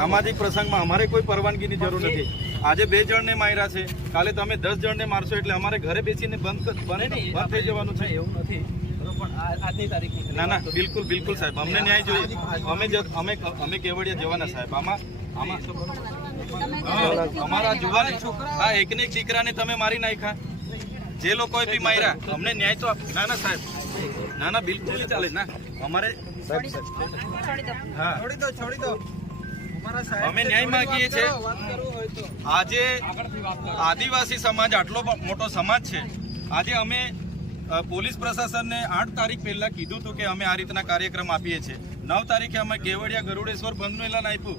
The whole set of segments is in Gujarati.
સામાજિક પ્રસંગમાં અમારે કોઈ પરવાનગીની જરૂર નથી. આજે બે જણને માર્યા છે. કાલે તમે દસ જણને મારશો એટલે અમારે ઘરે બેસીને બંધ બને બંધ બંધ થઈ જવાનું છે. એવું નથી. બરોબર પણ આ- આજની તારીખની ના ના બિલકુલ બિલકુલ સાહેબ અમને ન્યાય જોઈએ. અમે જ- અમે અમે કેવડિયા જવાના સાહેબ. આમાં આમાં અમારા જુવાન હા એકને એક દીકરાને તમે મારી નાખ્યા. જે લોકોએ બી માર્યા અમને ન્યાય તો ના ના સાહેબ. ના ના બિલકુલ નહીં ચાલે. ના અમારે હા. છોડી દો છોડી દો. અમે ન્યાય માંગીએ છીએ. આજે આદિવાસી સમાજ આટલો મોટો સમાજ છે. આજે અમે પોલીસ પ્રશાસનને આઠ તારીખ પહેલા કીધું હતું કે અમે આ રીતના કાર્યક્રમ આપીએ છીએ. નવ તારીખે અમે કેવડિયા ગરુડેશ્વર બંધનું એલાન આપ્યું.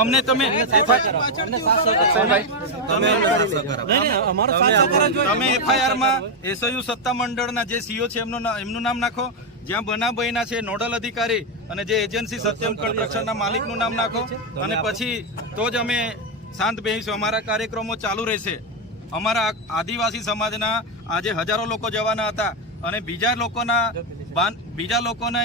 અમને તમે તમે એફઆઈઆરમાં એસયુ સત્તા મંડળના જે સીઓ છે એમનું એમનું નામ નાખો. જ્યાં બનાભાઈના છે નોડલ અધિકારી અને જે એજન્સી સત્યમ કન્સ્ટ્રક્શનના માલિકનું નામ નાખો. અને પછી તો જ અમે શાંત બેસીશું અમારા કાર્યક્રમો ચાલુ રહેશે. અમારા આદિવાસી સમાજના આજે હજારો લોકો જવાના હતા અને બીજા લોકોના બીજા લોકોને